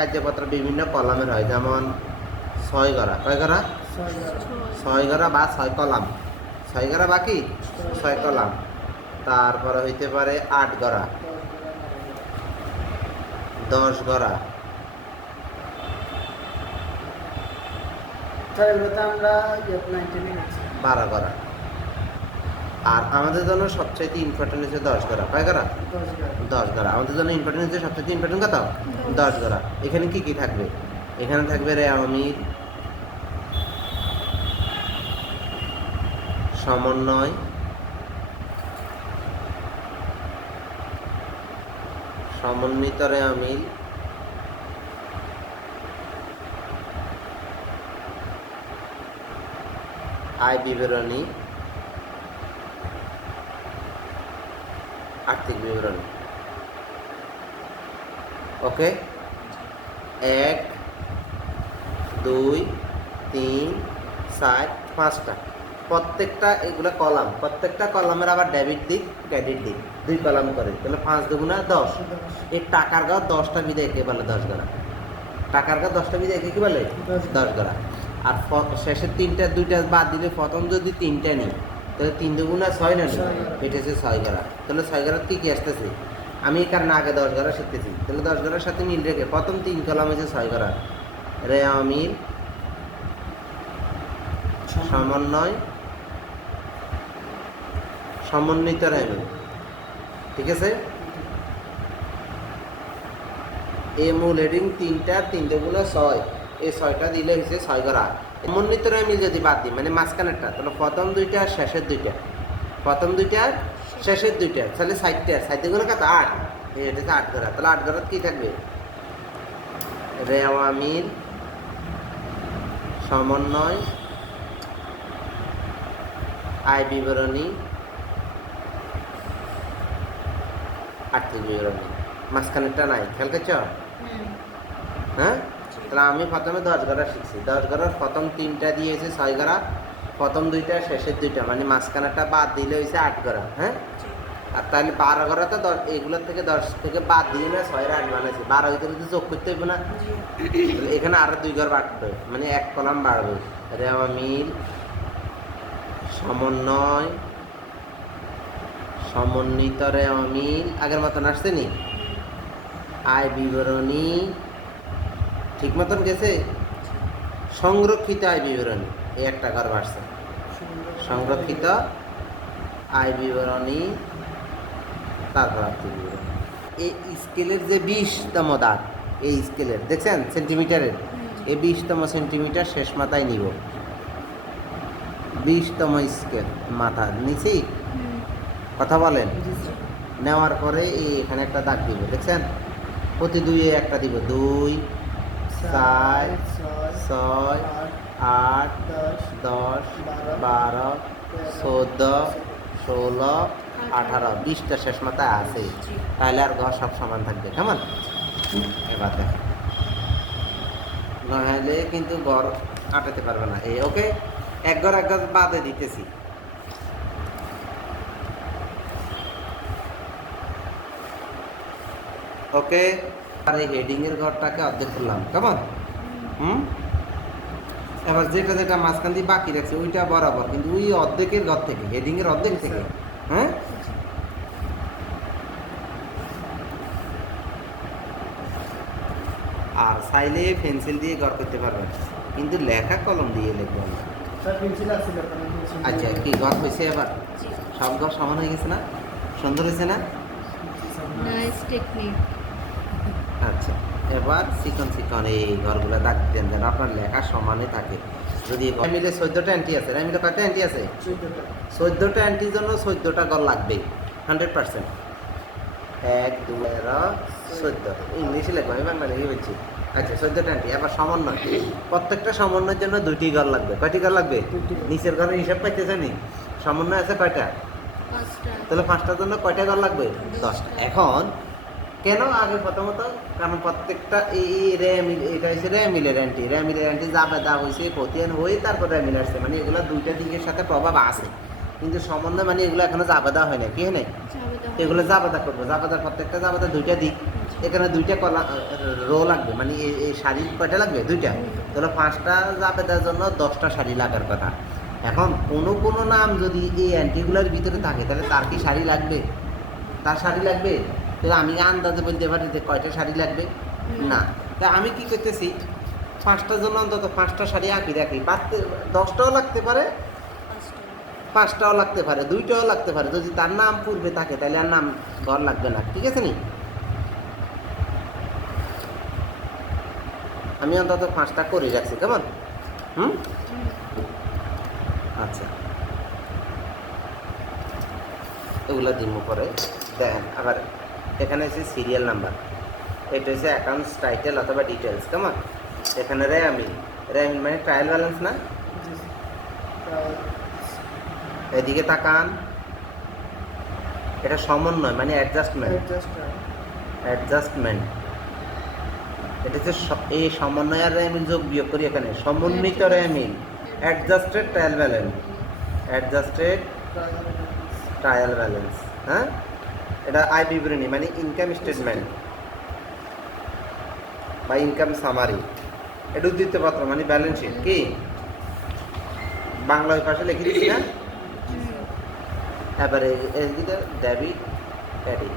কার্যপত্র বিভিন্ন কলামের হয়, যেমন 6 গড়া, কয় গড়া? 6 গড়া বা 6 কলাম, 6 গড়া বাকি 6 কলাম। তারপরে হইতে পারে 8 গড়া, 10 গড়া, আমরা 12 গড়া। আর আমাদের জন্য সবচাইতে ইম্পর্টেন্ট হচ্ছে 10 গড়া, কয় গড়া? 10 গড়া। আমাদের জন্য ইম্পর্টেন্ট হচ্ছে সবচাইতে ইম্পর্টেন্ট কত? 10 গড়া। এখানে কি কি থাকবে? এখানে থাকবে রে আমির, সমন্বয়, সমন্বিত রে আমিল, আয় বিবরণী, আর্থিক বিবরণী। ওকে, 1 2 3 4 5টা, প্রত্যেকটা এগুলো কলাম, প্রত্যেকটা কলামের আবার ডেবিট দিক ক্রেডিট দিক 2 কলাম করে, তাহলে 5 দুগুণা 10। এই টাকার গড় 10টা বিদে একে বলে 10 গড়া। টাকার গড় 10টা বিদে একে কি বলে? 10 গড়া। আর শেষের 3টা 2টা বাদ দিলে প্রথম যদি 3টা নিই, তাহলে 3 দুগুণা 6 না? এটা হচ্ছে 6 গড়া। তাহলে 6 গড়ার কি কি আসতেছে? আমি এই কারণে আগে 10 গড়া শিখতেছি, তাহলে 10 গড়ার সাথে মিল রেখে প্রথম 3 কলাম হচ্ছে 6 গড়া। রে আমিল, সমন্বয়, সমন্বিত রেমিল, ঠিক আছে? এই মূল হেডিং 3টা, 3 দুগুণা 6, এই 6টা দিলে হচ্ছে 6 গড়া। সমন্বিত রেমিল যদি বাদ দিই, মানে মাঝখানেরটা, তাহলে প্রথম 2টা আর শেষের 2টা, প্রথম 2টা আর শেষের 2টা, তাহলে 60টা, 60 দুগুণা কত? 8। এটা হচ্ছে 8 গড়া। তাহলে 8 গড়াত কি থাকবে? রে আমিল, সমন্বয়, আয় বিবরণী, আর্থিক বিবরণী। মাঝখানেরটা নাই, খেয়াল করছ? হ্যাঁ, তাহলে আমি প্রথমে 10 গড়া শিখছি। 10 গড়ার প্রথম 3টা দিয়েছে 6 গড়া, প্রথম 2টা শেষের 2টা, মানে মাঝখানেরটা বাদ দিলে হয়েছে 8 গড়া। হ্যাঁ, আর তাহলে 12 গড়া তো এগুলোর থেকে 10 থেকে বাদ দিয়ে না 6 এর 8 বানাইছে, 12 ভিতরে তো যোগ করতে হইব না? তাহলে এখানে আরো 2 ঘর বাড়বে, মানে 1 কলাম বাড়বে। রে আমিল, সমন্বয়, সমন্বিত রে আমিল, আগের মতন আসছে নি? আয় বিবরণী, ঠিক মতন গেছে? সংরক্ষিত আয় বিবরণী, এই একটা ঘর বাড়ছে। সংরক্ষিত আয় বিবরণী, তারপর আর্থিক বিবরণী। এই স্কেলের যে 20তম দাগ, এই স্কেলের দেখছেন সেন্টিমিটারের, এই 20তম সেন্টিমিটার শেষ মাথায় নিব। 20তম স্কেল মাথা নিছি, কথা বলেন। নেওয়ার পরে এই এখানে একটা দাগ দিব, দেখছেন? প্রতি 2-এ একটা দিব, 2 4 6 8 10 12 14 16 18 20টা শেষ মাথায় আছে, তাহলে আর ঘর সব সমান থাকবে। কেমন? এবার দেখ, নাহলে কিন্তু ঘর আটাতে পারবে না। এই ওকে, এক ঘর বাদে দিতেছি। ওকে, আর এই হেডিং এর ঘরটাকে অর্ধেক করলাম। কেমন? এবার যেটা যেটা মাঝখান দিয়ে বাকি রাখছে ওইটা বরাবর, কিন্তু ওই অর্ধেকের ঘর থেকে, হেডিং এর অর্ধেক থেকে। হ্যাঁ, আর চাইলে পেন্সিল দিয়ে ঘর করতে পারবেন, কিন্তু লেখা কলম দিয়ে লিখবেন না। আচ্ছা, কি ঘর হয়েছে এবার? সব ঘর সমান হয়ে গেছে না? সুন্দর হয়েছে না? আচ্ছা, এবার চিকন চিকন এই ঘরগুলো দাগ দেন, যেন আপনার লেখা সমানে থাকে। যদি মিলে 14টা এন্ট্রি আছে, মিলে কয়টা এন্ট্রি আছে? 14টা এন্ট্রির জন্য 14টা ঘর লাগবে 100%। 1 2 14, ইংলিশে লেখবো, আমি বাংলা লিখে বলছি। আচ্ছা, 14টা এন্ট্রি। এবার সমন্বয়, প্রত্যেকটা সমন্বয়ের জন্য 2টি ঘর লাগবে। কয়টি ঘর লাগবে? নিচের ঘরের হিসাব পাইতেছে নি? সমন্বয় আছে কয়টা? 5টা। তাহলে 5টার জন্য কয়টা ঘর লাগবে? 10টা। এখন কেন আগে প্রথমত, কারণ প্রত্যেকটা এই র্যামিল, এটা হচ্ছে র্যামিলের অ্যান্টি, র্যামিলের অ্যান্টি জাবেদা হয়েছে, খতিয়ান হয়ে তারপর র্যামিল আসছে, মানে এগুলো 2টা দিকের সাথে প্রভাব আছে, কিন্তু সমন্বয় মানে এগুলো এখনো জাবেদা হয় না। কি হয় না? এগুলো জাবেদা করবো, জাবেদার প্রত্যেকটা জাবেদা 2টা দিক, এখানে দুইটা রো লাগবে, মানে এই শাড়ি কয়টা লাগবে? দুইটা। তাহলে 5টা জাবেদার জন্য 10টা শাড়ি লাগার কথা। এখন কোনো নাম যদি এই অ্যান্টিগুলার ভিতরে থাকে তাহলে তার কি শাড়ি লাগবে? তার শাড়ি লাগবে? তাহলে আমি আন্দাজে বলতে পারি যে কয়টা শাড়ি লাগবে? না। তাই আমি কি করতেছি, 5টার জন্য অন্তত 5টা শাড়ি আঁকি রাখি। 10টাও লাগতে পারে, 5টাও লাগতে পারে, 2টাও লাগতে পারে। যদি তার নাম পূর্বে থাকে তাহলে আর নাম ঘর লাগবে না, ঠিক আছে নি? আমি অন্তত 5টা করে রাখছি, কেমন? আচ্ছা, এগুলো দিন পরে দেখেন। আবার এখানে হচ্ছে সিরিয়াল নাম্বার, এটা হচ্ছে অ্যাকাউন্টস টাইটেল অথবা ডিটেলস, কেমন? এখানে রেয়ামিল মানে ট্রায়াল ব্যালেন্স না? এদিকে তাকান, এটা সমন্বয় মানে অ্যাডজাস্টমেন্ট। এটা হচ্ছে এই সমন্বয় আর রেয়ামিল যোগ বিয়োগ করি, এখানে সমন্বিত রেয়ামিল, অ্যাডজাস্টেড ট্রায়াল ব্যালেন্স। হ্যাঁ, এটা আয় বিবরণী মানে ইনকাম স্টেটমেন্ট বা ইনকাম সামারি। এটা উদ্ধৃতপত্র মানে ব্যালেন্স শিট। কি বাংলা ওই পাশে লিখে দিচ্ছি না? এবারে এদিকে ডেবিট ক্রেডিট।